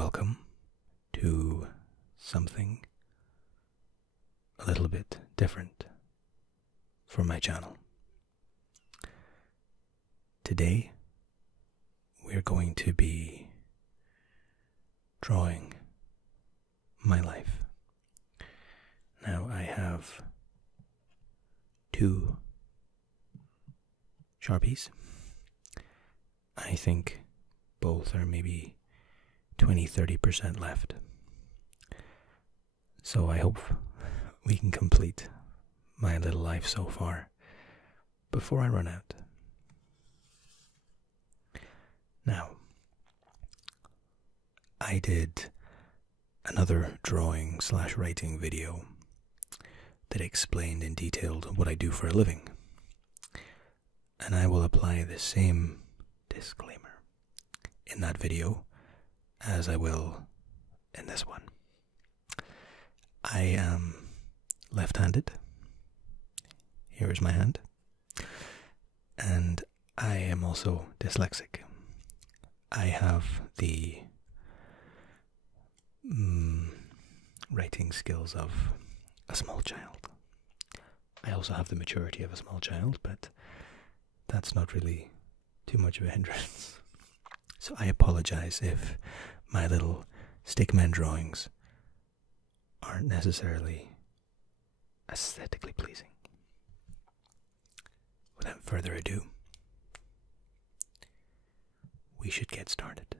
welcome to something a little bit different for my channel. Today, we're going to be drawing my life. Now, I have two Sharpies. I think both are maybe 20-30% left. So I hope we can complete my little life so far before I run out. Now, I did another drawing/writing video that explained in detail what I do for a living, and I will apply the same disclaimer in that video as I will in this one. I am left-handed. Here is my hand. And I am also dyslexic. I have the writing skills of a small child. I also have the maturity of a small child, but that's not really too much of a hindrance. So I apologize if my little stickman drawings aren't necessarily aesthetically pleasing. Without further ado, we should get started.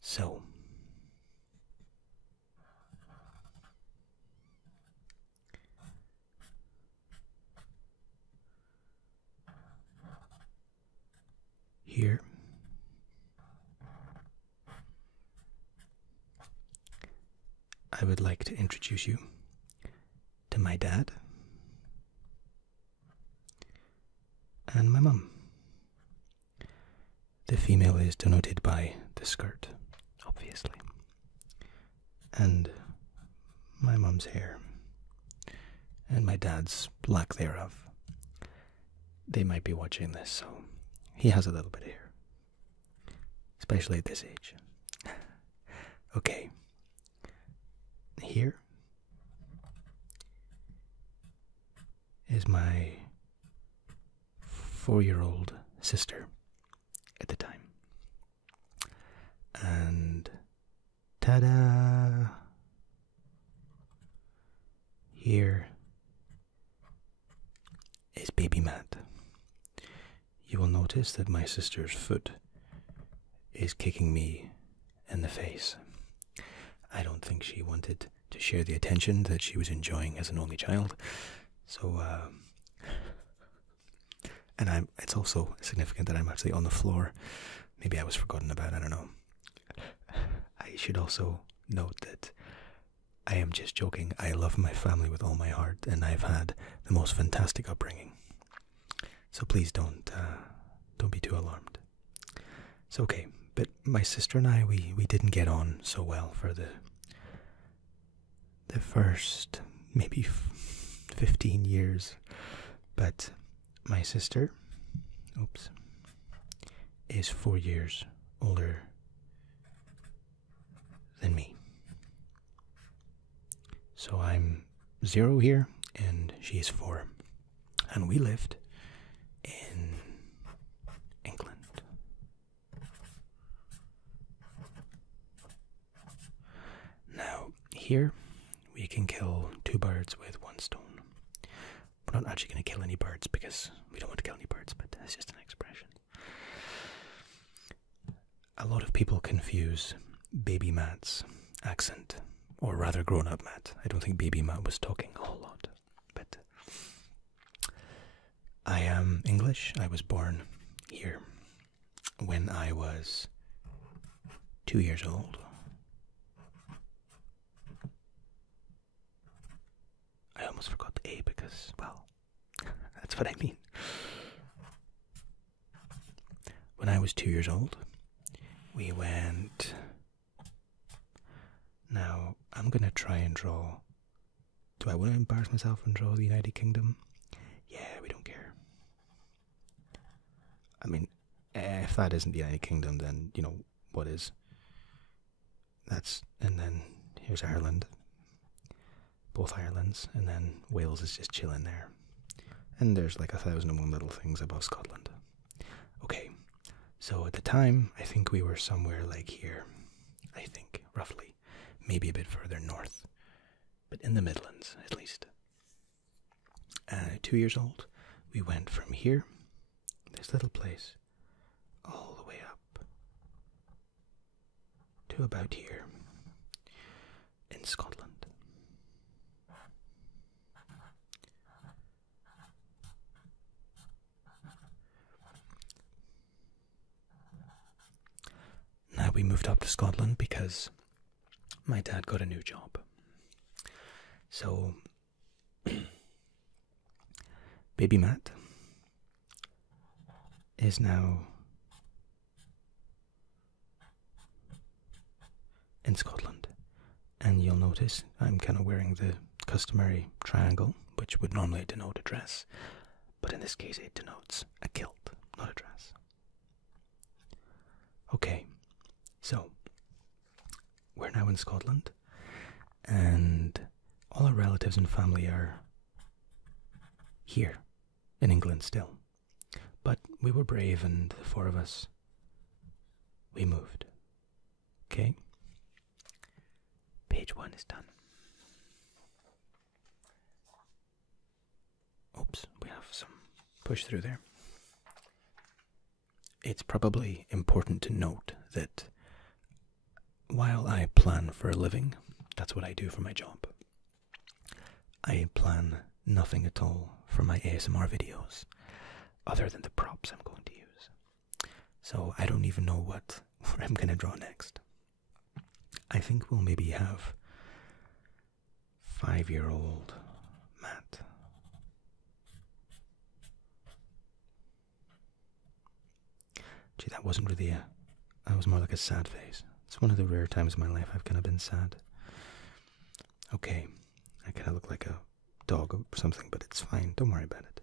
So, here I would like to introduce you to my dad and my mum. The female is denoted by the skirt, obviously, and my mum's hair, and my dad's lack thereof. They might be watching this, so he has a little bit of hair, especially at this age. Okay. Here is my 4-year-old sister at the time. And ta-da! Here is baby Matt. You will notice that my sister's foot is kicking me in the face. I don't think she wanted to share the attention that she was enjoying as an only child. So, and it's also significant that I'm actually on the floor. Maybe I was forgotten about, I don't know. I should also note that I am just joking. I love my family with all my heart, and I've had the most fantastic upbringing. So please don't be too alarmed. It's okay. But my sister and I, we didn't get on so well for the first maybe 15 years. But my sister, is 4 years older than me. So I'm 0 here, and she's 4. And we lived in England. Now, here we can kill 2 birds with 1 stone. We're not actually going to kill any birds because we don't want to kill any birds, but that's just an expression. A lot of people confuse baby Matt's accent, or rather grown-up Matt. I don't think baby Matt was talking a whole lot, but I am English. I was born here when I was 2 years old. I almost forgot the A because, well, that's what I mean. When I was 2 years old, we went... Now, I'm going to try and draw... Do I want to embarrass myself and draw the United Kingdom? Yeah, we don't care. I mean, if that isn't the United Kingdom, then, you know, what is? and then here's Ireland, both Irelands, and then Wales is just chilling there. And there's like 1,001 little things above Scotland. Okay, so at the time, I think we were somewhere like here. I think, roughly. Maybe a bit further north. But in the Midlands, at least. 2 years old, we went from here, this little place, all the way up to about here in Scotland. Now we moved up to Scotland because my dad got a new job. So, baby Matt is now in Scotland. And you'll notice I'm kind of wearing the customary triangle, which would normally denote a dress. But in this case it denotes a kilt, not a dress. Okay, so we're now in Scotland, and all our relatives and family are here in England still. But we were brave, and the four of us, we moved. Okay? Page 1 is done. Oops, we have some push through there. It's probably important to note that while I plan for a living, that's what I do for my job, I plan nothing at all for my ASMR videos, other than the props I'm going to use. So I don't even know what I'm going to draw next. I think we'll maybe have 5-year-old Matt. Gee, that wasn't really that was more like a sad face. It's one of the rare times in my life I've kind of been sad. Okay, I kind of look like a dog or something, but it's fine. Don't worry about it.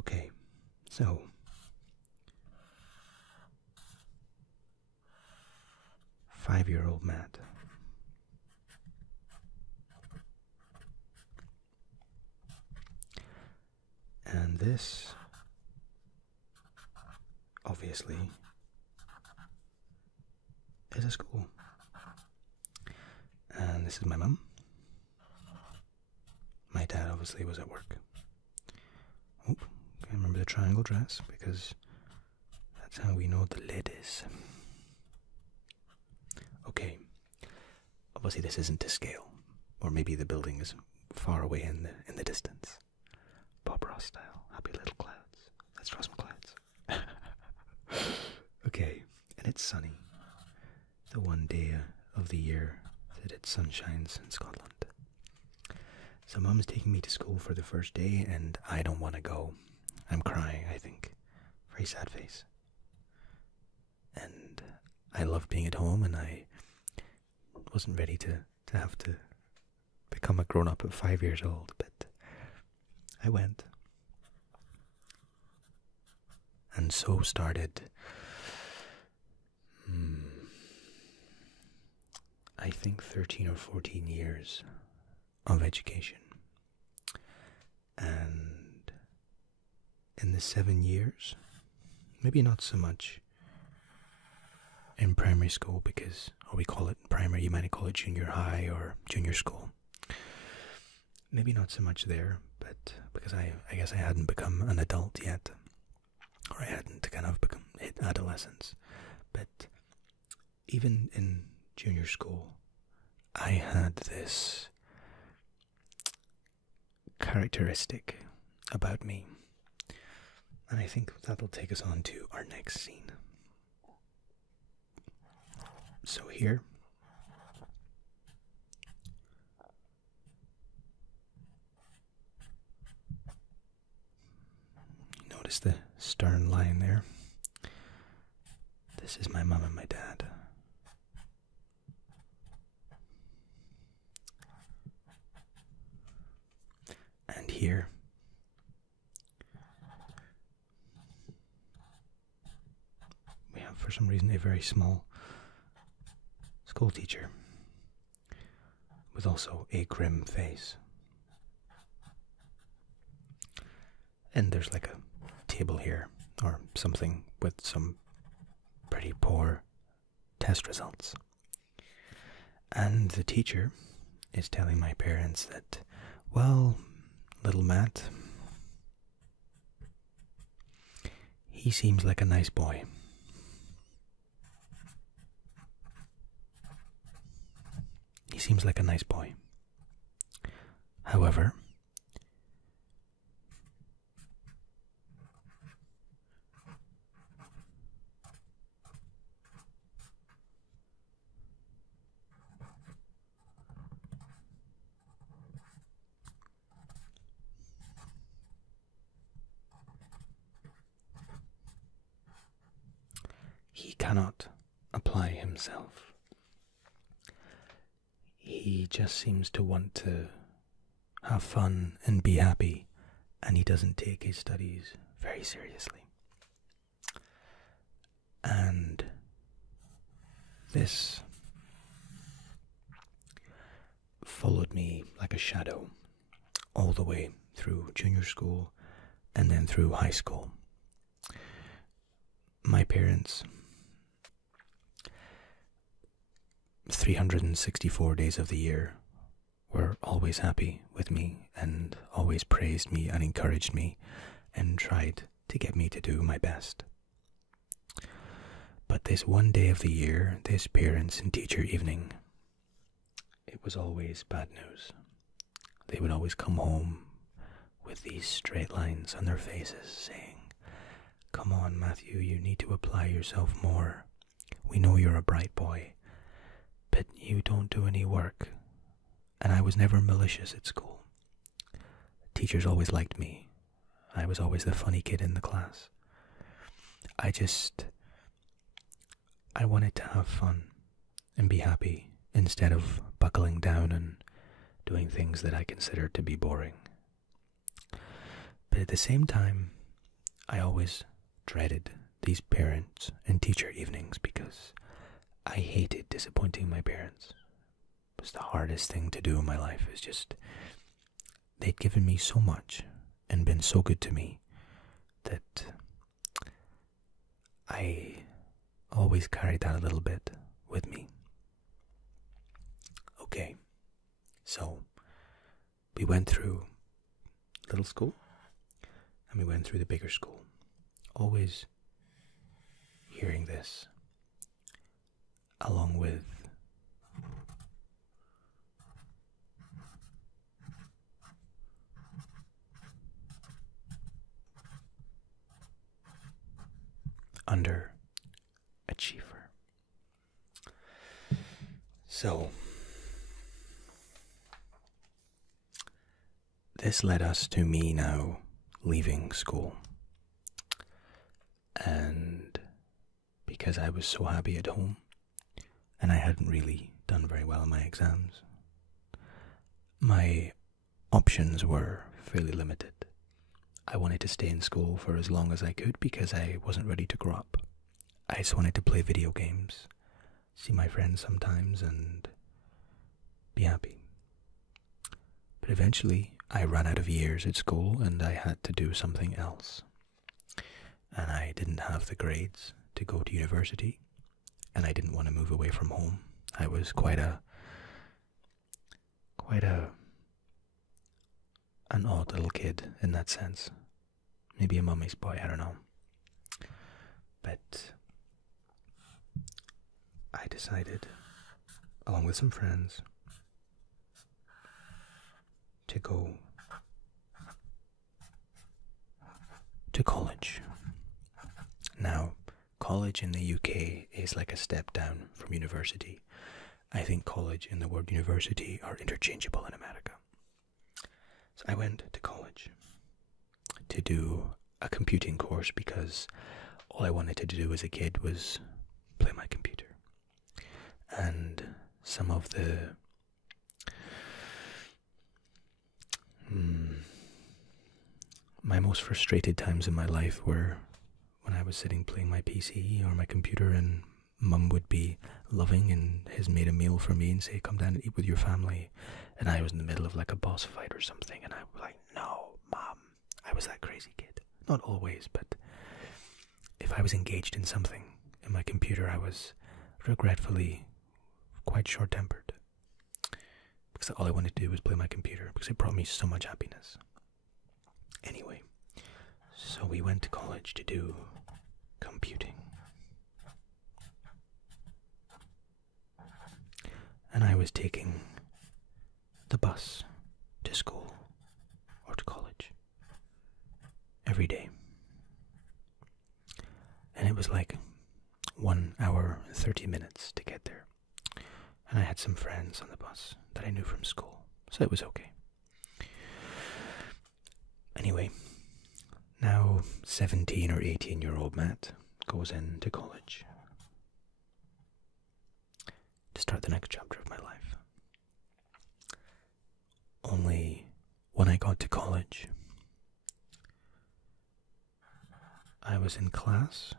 Okay, so 5-year-old Matt. And this, obviously, is a school. And this is my mum. My dad obviously was at work. Oh, can't remember the triangle dress because that's how we know the lid is. Okay, obviously this isn't to scale, or maybe the building is far away in the distance. Bob Ross style, happy little clouds. Let's draw some clouds. Okay, and it's sunny. The one day of the year that it sun shines in Scotland. So Mum's taking me to school for the first day, and I don't want to go. I'm crying, I think. Very sad face. And I love being at home, and I wasn't ready to have to become a grown-up at 5 years old, but I went. And so started, I think 13 or 14 years of education. And in the 7 years, maybe not so much in primary school because, or we call it primary, you might call it junior high or junior school. Maybe not so much there, but because I guess I hadn't become an adult yet, or I hadn't kind of hit adolescence. But even in junior school, I had this characteristic about me, and I think that'll take us on to our next scene. So here, notice the stern line there. This is my mum and my dad. And here, we have, for some reason, a very small school teacher. with also a grim face. And there's like a table here, or something, with some pretty poor test results. And the teacher is telling my parents that, well, little Matt, he seems like a nice boy. He seems like a nice boy. However, he cannot apply himself. He just seems to want to have fun and be happy, and he doesn't take his studies very seriously. And this followed me like a shadow all the way through junior school and then through high school. My parents, 364 days of the year, were always happy with me and always praised me and encouraged me and tried to get me to do my best. But this one day of the year, this parents and teacher evening, it was always bad news. They would always come home with these straight lines on their faces saying, "Come on, Matthew, you need to apply yourself more. We know you're a bright boy, but you don't do any work." And I was never malicious at school. Teachers always liked me. I was always the funny kid in the class. I wanted to have fun and be happy instead of buckling down and doing things that I considered to be boring. But at the same time, I always dreaded these parents and teacher evenings because I hated disappointing my parents. It was the hardest thing to do in my life. It's just, they'd given me so much and been so good to me that I always carried that a little bit with me. Okay, so we went through little school and we went through the bigger school. Always hearing this, along with underachiever. So this led us to me now leaving school. And because I was so happy at home and I hadn't really done very well in my exams, my options were fairly limited. I wanted to stay in school for as long as I could because I wasn't ready to grow up. I just wanted to play video games, see my friends sometimes, and be happy. But eventually, I ran out of years at school and I had to do something else. And I didn't have the grades to go to university, and I didn't want to move away from home. I was quite an odd little kid in that sense. Maybe a mummy's boy, I don't know. But I decided, along with some friends, to go to college. Now, college in the UK is like a step down from university. I think college and the word university are interchangeable in America. So I went to college to do a computing course because all I wanted to do as a kid was play my computer. And some of the my most frustrated times in my life were when I was sitting playing my PC or my computer and Mum would be loving and has made a meal for me and say, come down and eat with your family. And I was in the middle of like a boss fight or something, and I was like, no, Mom. I was that crazy kid. Not always, but if I was engaged in something in my computer, I was regretfully quite short-tempered. Because all I wanted to do was play my computer, because it brought me so much happiness. Anyway, so we went to college to do computing. And I was taking the bus to school or to college every day. And it was like 1 hour and 30 minutes to get there. And I had some friends on the bus that I knew from school, so it was okay. Anyway, now 17 or 18-year-old Matt goes into college to start the next chapter of my life. Only when I got to college, I was in class,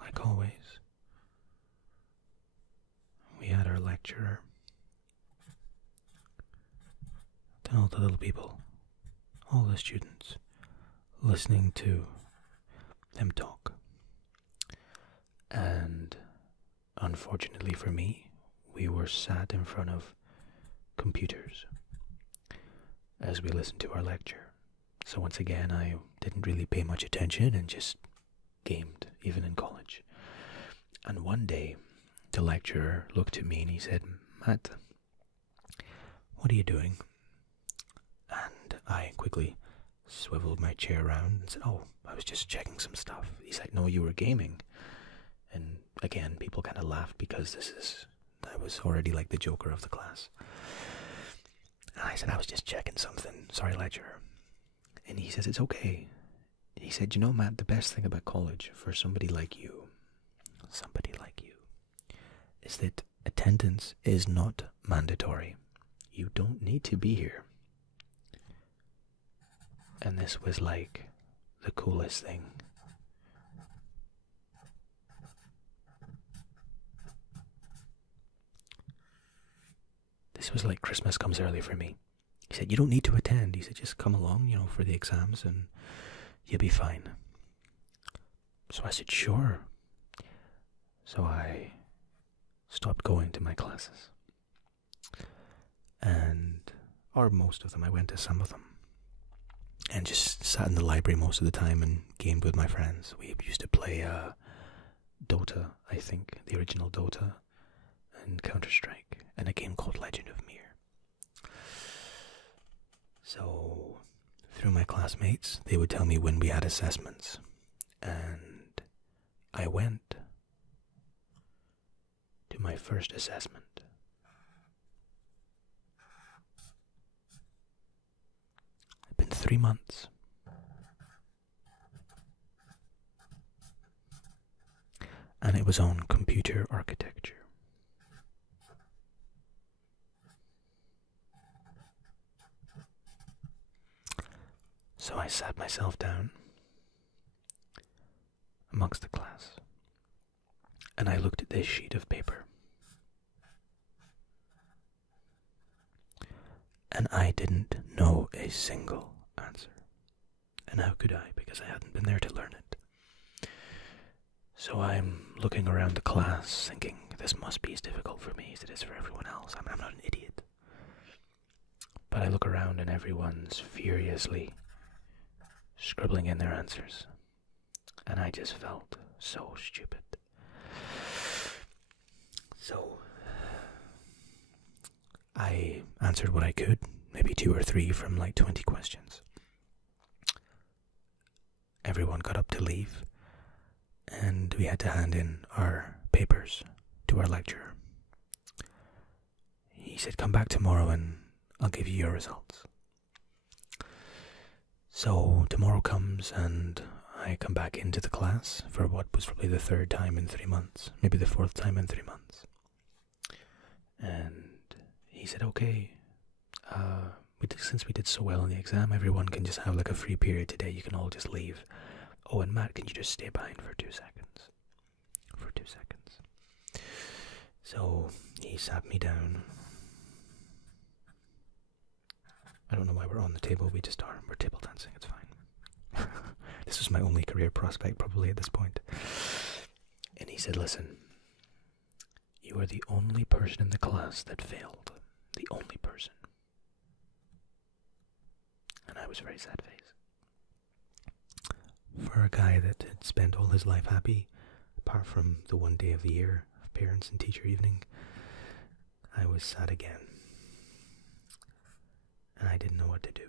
like always. We had our lecturer, then all the little people, all the students, listening to them talk. And unfortunately for me, we were sat in front of computers as we listened to our lecture. So once again, I didn't really pay much attention and just gamed, even in college. And one day, the lecturer looked at me and he said, Matt, what are you doing? And I quickly swiveled my chair around and said, oh, I was just checking some stuff. He's like, no, you were gaming. And again, people kind of laughed because I was already like the joker of the class. And I said, I was just checking something. Sorry, lecturer. And he says, it's okay. He said, you know, Matt, the best thing about college for somebody like you, is that attendance is not mandatory. You don't need to be here. And this was like the coolest thing. This was like Christmas comes early for me. He said, you don't need to attend. He said, just come along, for the exams and you'll be fine. So I said, sure. So I stopped going to my classes. Or most of them, I went to some of them. And just sat in the library most of the time and gamed with my friends. We used to play Dota, I think, the original Dota, and Counter-Strike, and a game called Legend of Mir. So, through my classmates, they would tell me when we had assessments, and I went to my first assessment. It's been 3 months. And it was on computer architecture. So I sat myself down amongst the class, and I looked at this sheet of paper, and I didn't know a single answer. And how could I? Because I hadn't been there to learn it. So I'm looking around the class thinking, this must be as difficult for me as it is for everyone else. I'm not an idiot. But I look around and everyone's furiously scribbling in their answers. And I just felt so stupid. So I answered what I could, maybe 2 or 3 from like 20 questions. Everyone got up to leave, and we had to hand in our papers to our lecturer. He said, come back tomorrow and I'll give you your results. So tomorrow comes and I come back into the class for what was probably the 3rd time in 3 months, maybe the 4th time in 3 months. And he said, okay, since we did so well in the exam, everyone can just have like a free period today. You can all just leave. Oh, and Matt, can you just stay behind for 2 seconds? For for 2 seconds. So he sat me down. I don't know why we're on the table, we just are. We're table dancing, it's fine. This was my only career prospect probably at this point. And he said, listen, you are the only person in the class that failed. The only person. And I was very sad face. For a guy that had spent all his life happy, apart from the one day of the year of parents and teacher evening, I was sad again. And I didn't know what to do.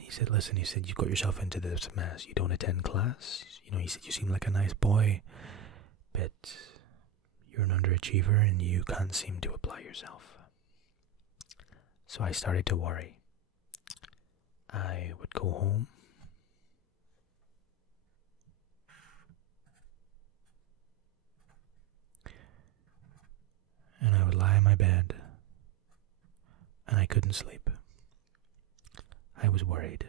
He said, listen, he said, you got yourself into this mess. You don't attend class. You know, he said, you seem like a nice boy, but you're an underachiever and you can't seem to apply yourself. So I started to worry. I would go home. And I would lie in my bed. And I couldn't sleep. I was worried.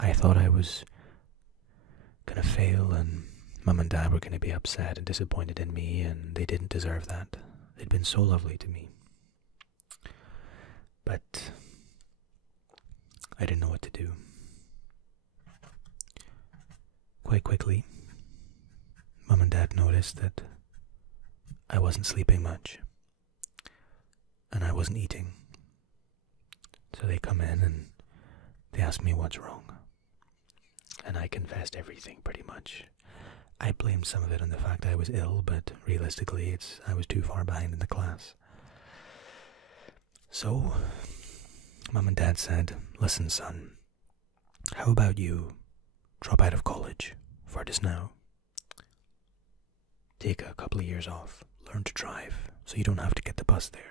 I thought I was gonna fail and Mum and Dad were gonna be upset and disappointed in me, and they didn't deserve that. They'd been so lovely to me. But I didn't know what to do. Quite quickly, Mum and Dad noticed that I wasn't sleeping much. And I wasn't eating. So they come in and they ask me what's wrong. And I confessed everything pretty much. I blamed some of it on the fact I was ill, but realistically I was too far behind in the class. So, Mum and Dad said, listen son, how about you drop out of college for just now? Take a couple of years off, learn to drive so you don't have to get the bus there.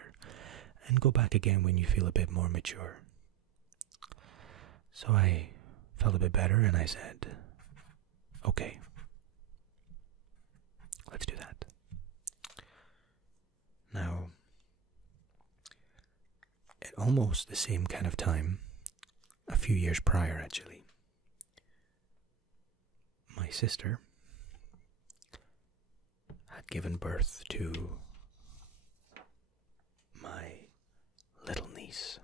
And go back again when you feel a bit more mature. So I felt a bit better and I said, okay, let's do that. Now, at almost the same kind of time, a few years prior actually, my sister had given birth to my little niece.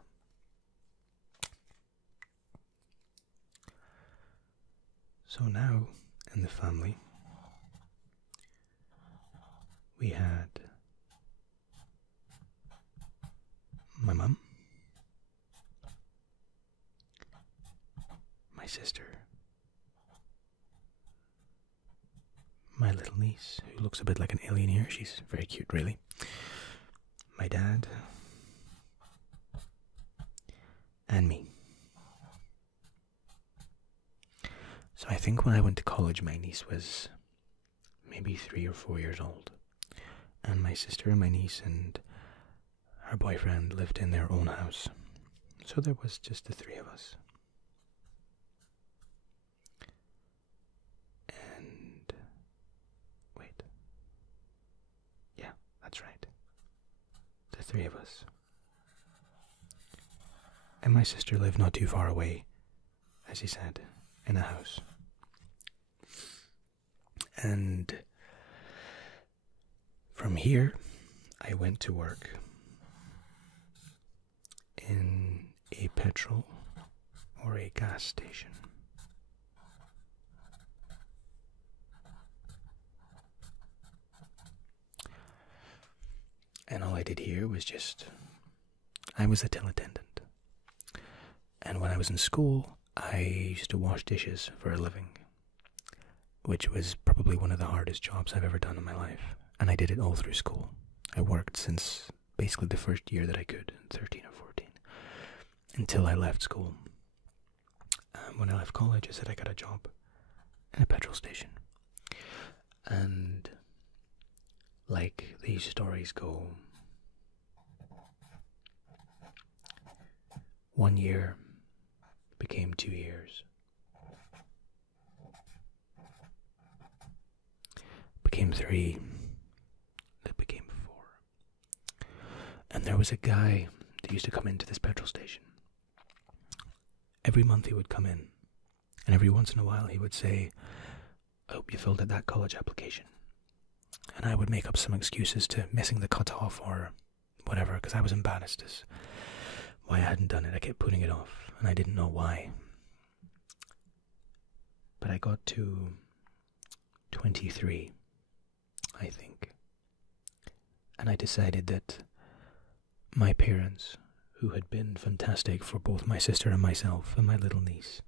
So now, in the family, we had my mum, my sister, my little niece, who looks a bit like an alien here. She's very cute, really. My dad, and me. So I think when I went to college, my niece was maybe 3 or 4 years old. And my sister and my niece and her boyfriend lived in their own house. So there was just the 3 of us. And wait. Yeah, that's right. The 3 of us. And my sister lived not too far away, as he said, in a house. And from here, I went to work in a petrol or a gas station. And all I did here was I was a till attendant. And when I was in school, I used to wash dishes for a living, which was probably one of the hardest jobs I've ever done in my life. And I did it all through school. I worked since basically the first year that I could, 13 or 14, until I left school. When I left college, I said I got a job in a petrol station. And like these stories go, 1 year became 2 years, became 3, that became 4. And there was a guy that used to come into this petrol station. Every month he would come in, And every once in a while he would say, "I hope you filled out that college application." And I would make up some excuses to missing the cutoff or whatever, because I was embarrassed as why I hadn't done it. I kept putting it off, and I didn't know why. But I got to 23, I think, and I decided that my parents, who had been fantastic for both my sister and myself and my little niece,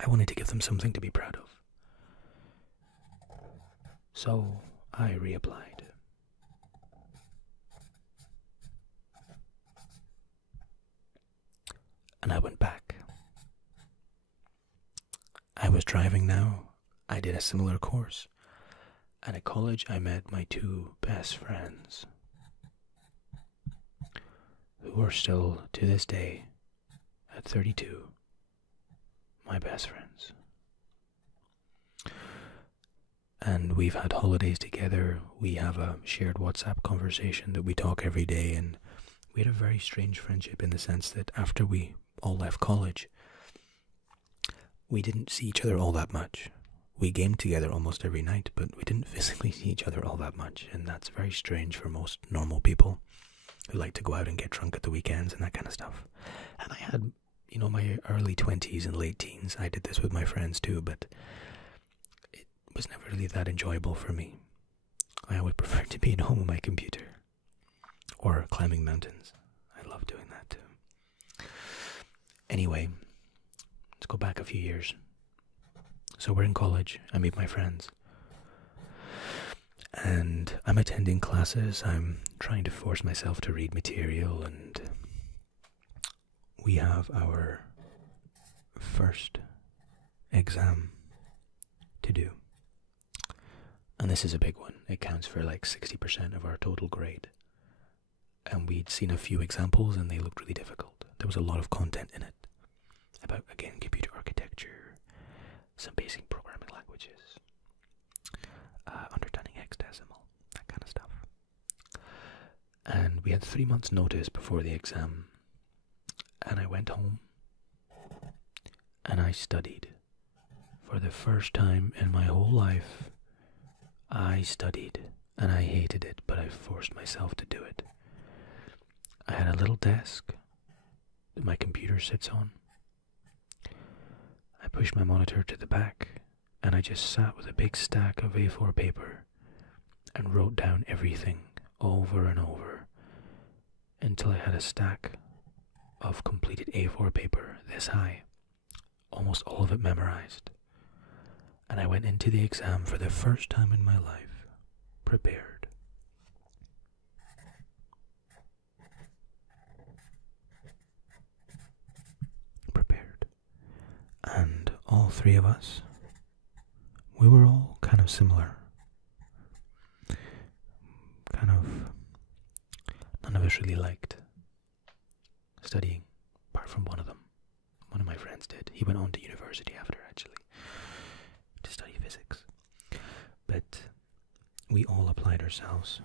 I wanted to give them something to be proud of. So I reapplied. And I went back. I was driving now. I did a similar course. And at college I met my two best friends, who are still, to this day, at 32, my best friends. And we've had holidays together. We have a shared WhatsApp conversation that we talk every day, and we had a very strange friendship in the sense that after we all left college, we didn't see each other all that much. We gamed together almost every night, but we didn't physically see each other all that much, and that's very strange for most normal people who like to go out and get drunk at the weekends and that kind of stuff. And I had, my early 20s and late teens, I did this with my friends too, but it was never really that enjoyable for me. I would prefer to be at home on my computer or climbing mountains. I love doing that too. Anyway, let's go back a few years. So we're in college, I meet my friends, and I'm attending classes, I'm trying to force myself to read material, and we have our first exam to do. And this is a big one. It counts for like 60% of our total grade. And we'd seen a few examples and they looked really difficult. There was a lot of content in it about, again, computer architecture, some basic programming languages, understanding hexadecimal, that kind of stuff. And we had 3 months notice before the exam, and I went home and I studied. For the first time in my whole life, I studied, and I hated it, but I forced myself to do it. I had a little desk that my computer sits on. I pushed my monitor to the back, and I just sat with a big stack of A4 paper and wrote down everything over and over until I had a stack of completed A4 paper this high, almost all of it memorized. And I went into the exam for the first time in my life, prepared. And all three of us, we were all kind of similar. None of us really liked studying, apart from one of them. One of my friends did. He went on to university after, actually, to study physics. But we all applied ourselves.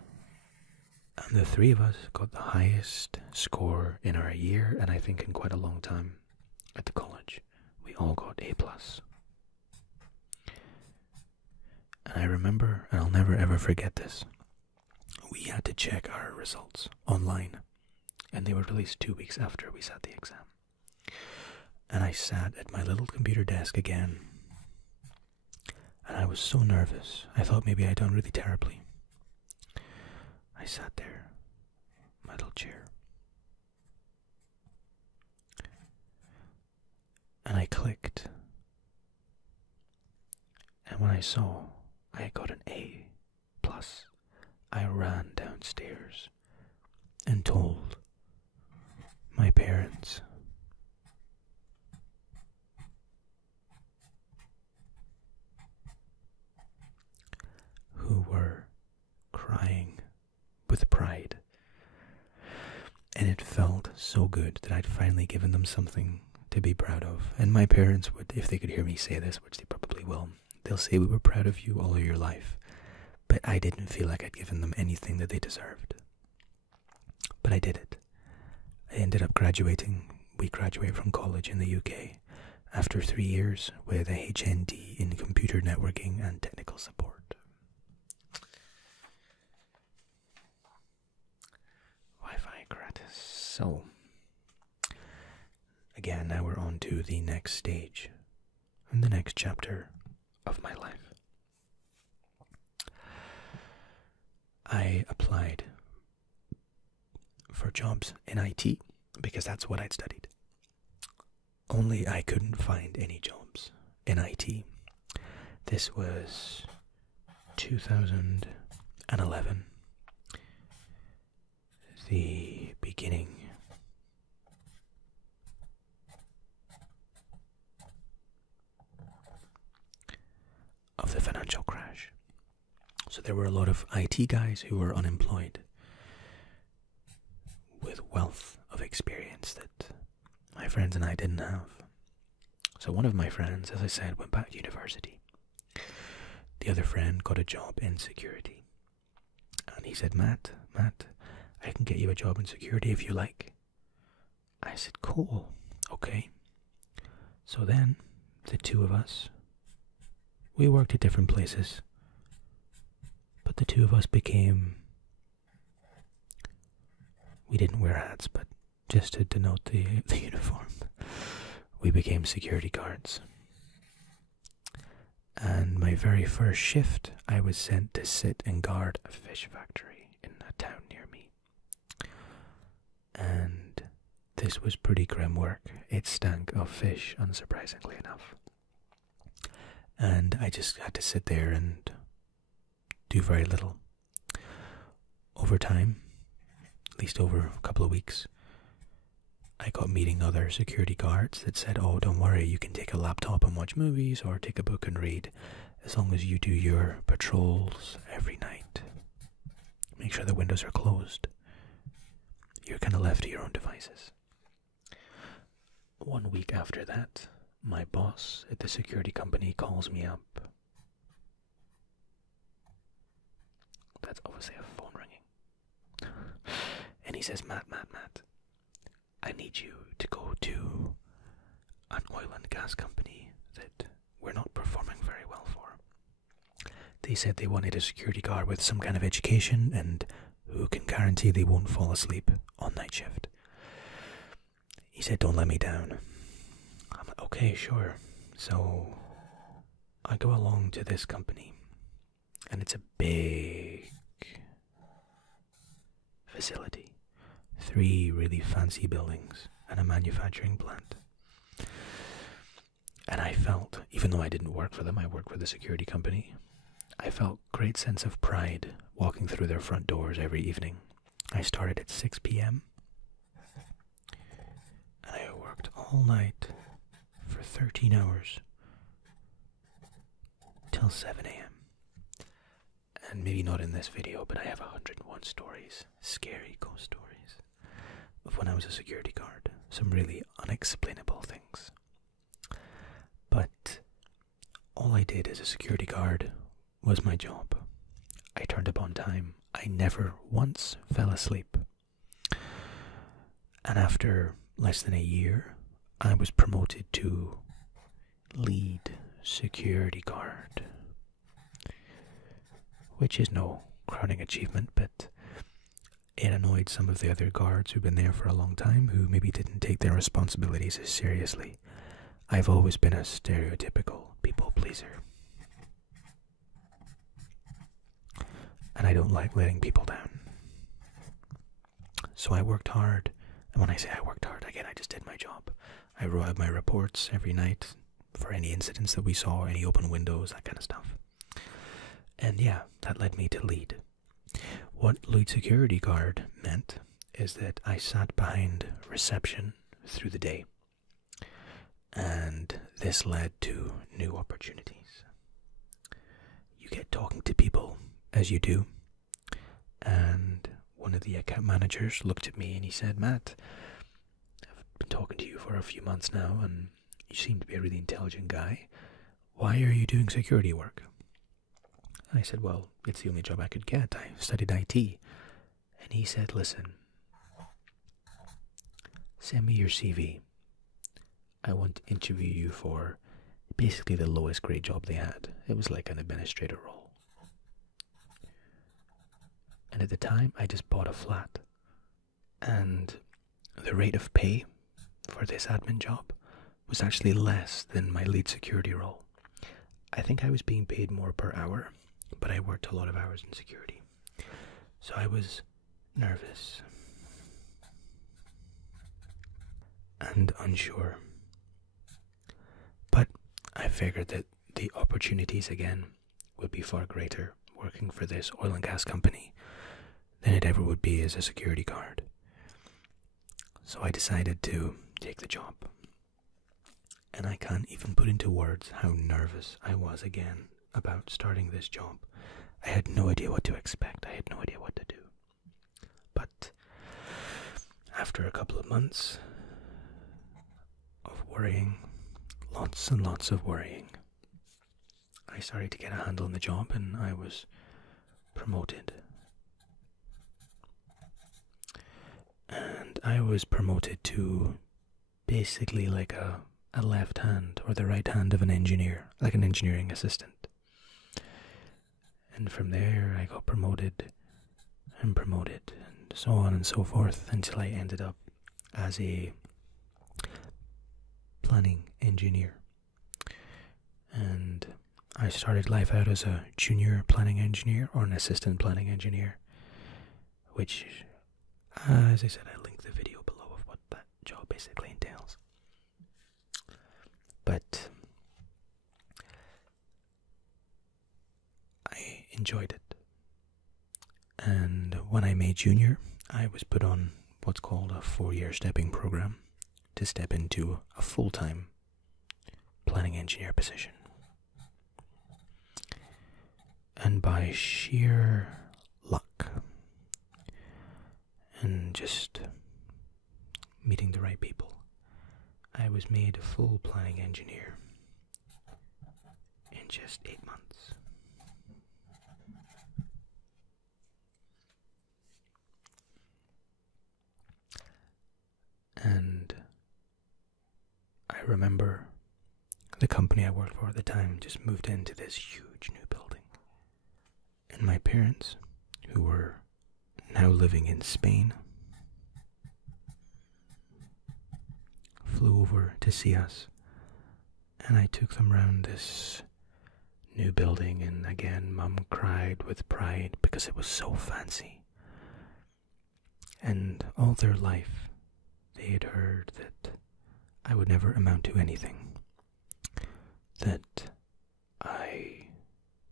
And the three of us got the highest score in our year, and I think in quite a long time at the college. We all got A+. And I remember, and I'll never ever forget this, we had to check our results online, and they were released 2 weeks after we sat the exam. And I sat at my little computer desk again, and I was so nervous. I thought maybe I'd done really terribly. I sat there, my little chair, and I clicked, and when I saw I got an A+, I ran downstairs and told my parents. Who were crying with pride. And it felt so good that I'd finally given them something to be proud of. And my parents would, if they could hear me say this, which they probably will, they'll say, "We were proud of you all of your life." But I didn't feel like I'd given them anything that they deserved. But I did it. I ended up graduating. We graduated from college in the UK. after 3 years with a HND in computer networking and technical support. Wi-Fi gratis. So, again, now we're on to the next stage and the next chapter of my life. I applied for jobs in IT because that's what I'd studied. Only I couldn't find any jobs in IT. This was 2011, the beginning of the financial crash. So there were a lot of IT guys who were unemployed with wealth of experience that my friends and I didn't have. So one of my friends, as I said, went back to university. The other friend got a job in security. And he said, Matt, I can get you a job in security if you like. I said, cool, okay. So then, the two of us, we worked at different places, but the two of us became, we didn't wear hats, but just to denote the uniform, we became security guards. And my very first shift, I was sent to sit and guard a fish factory in a town near me. And this was pretty grim work. It stank of fish, unsurprisingly enough. And I just had to sit there and do very little. Over time, at least over a couple of weeks, I got meeting other security guards that said, oh, don't worry, you can take a laptop and watch movies or take a book and read, as long as you do your patrols every night. Make sure the windows are closed. You're kind of left to your own devices. 1 week after that, my boss at the security company calls me up. That's obviously a phone ringing. And he says, Matt, I need you to go to an oil and gas company that we're not performing very well for. They said they wanted a security guard with some kind of education and who can guarantee they won't fall asleep on night shift. He said, don't let me down. I'm like, okay, sure. So I go along to this company, and it's a big facility. 3 really fancy buildings and a manufacturing plant. And I felt, even though I didn't work for them, I worked for the security company, I felt great sense of pride walking through their front doors every evening. I started at 6 p.m. and I worked all night for 13 hours till 7 a.m. And maybe not in this video, but I have 101 stories, scary ghost stories, of when I was a security guard. Some really unexplainable things. But all I did as a security guard was my job. I turned up on time. I never once fell asleep. And after less than a year, I was promoted to lead security guard, which is no crowning achievement, but it annoyed some of the other guards who've been there for a long time, who maybe didn't take their responsibilities as seriously. I've always been a stereotypical people pleaser, and I don't like letting people down. So I worked hard, and when I say I worked hard, again, I just did my job. I wrote out my reports every night for any incidents that we saw, any open windows, that kind of stuff. And yeah, that led me to lead. What lead security guard meant is that I sat behind reception through the day, and this led to new opportunities. You get talking to people as you do, and one of the account managers looked at me and he said, Matt, I've been talking to you for a few months now and you seem to be a really intelligent guy. Why are you doing security work? I said, well, it's the only job I could get. I studied IT. And he said, listen, send me your CV. I want to interview you for basically the lowest grade job they had. It was like an administrator role. And at the time, I just bought a flat. And the rate of pay for this admin job was actually less than my lead security role. I think I was being paid more per hour, but I worked a lot of hours in security. So I was nervous and unsure. But I figured that the opportunities again would be far greater working for this oil and gas company than it ever would be as a security guard. So I decided to take the job. And I can't even put into words how nervous I was again about starting this job. I had no idea what to expect. I had no idea what to do. But after a couple of months of worrying, lots and lots of worrying, I started to get a handle on the job and I was promoted. And I was promoted to basically like a left hand or the right hand of an engineer, like an engineering assistant. And from there I got promoted and so on and so forth until I ended up as a planning engineer. And I started life out as a junior planning engineer or an assistant planning engineer, which, as I said, I linked the video below of what that job basically entails. But I enjoyed it. And when I made junior, I was put on what's called a 4-year stepping program to step into a full-time planning engineer position. And by sheer luck and just meeting the right people, I was made a full planning engineer in just 8 months. And I remember the company I worked for at the time just moved into this huge new building. And my parents, who were now living in Spain, flew over to see us, and I took them round this new building, and again Mum cried with pride because it was so fancy. And all their life they had heard that I would never amount to anything, that I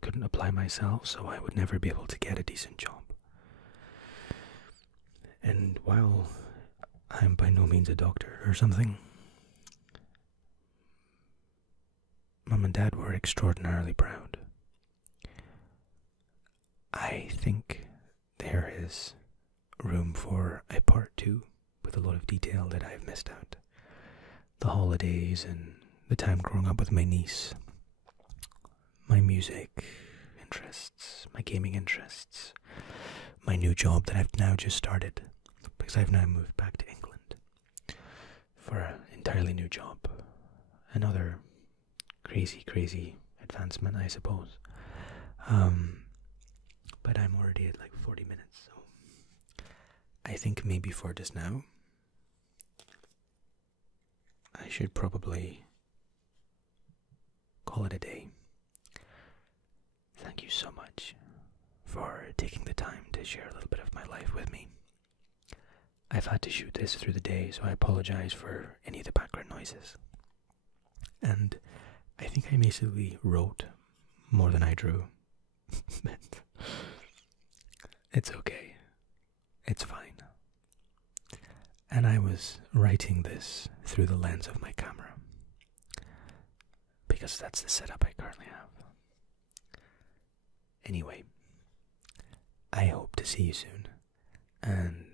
couldn't apply myself, so I would never be able to get a decent job. And while I'm by no means a doctor or something, Mum and Dad were extraordinarily proud. I think there is room for a part 2 with a lot of detail that I've missed out. The holidays and the time growing up with my niece, my music interests, my gaming interests, my new job that I've now just started, because I've now moved back to England for an entirely new job. Another crazy advancement, I suppose. But I'm already at like 40 minutes, so I think maybe for just now, I should probably call it a day. Thank you so much for taking the time to share a little bit of my life with me. I've had to shoot this through the day, so I apologize for any of the background noises. And I think I basically wrote more than I drew. It's okay. It's fine. And I was writing this through the lens of my camera, because that's the setup I currently have. Anyway, I hope to see you soon, and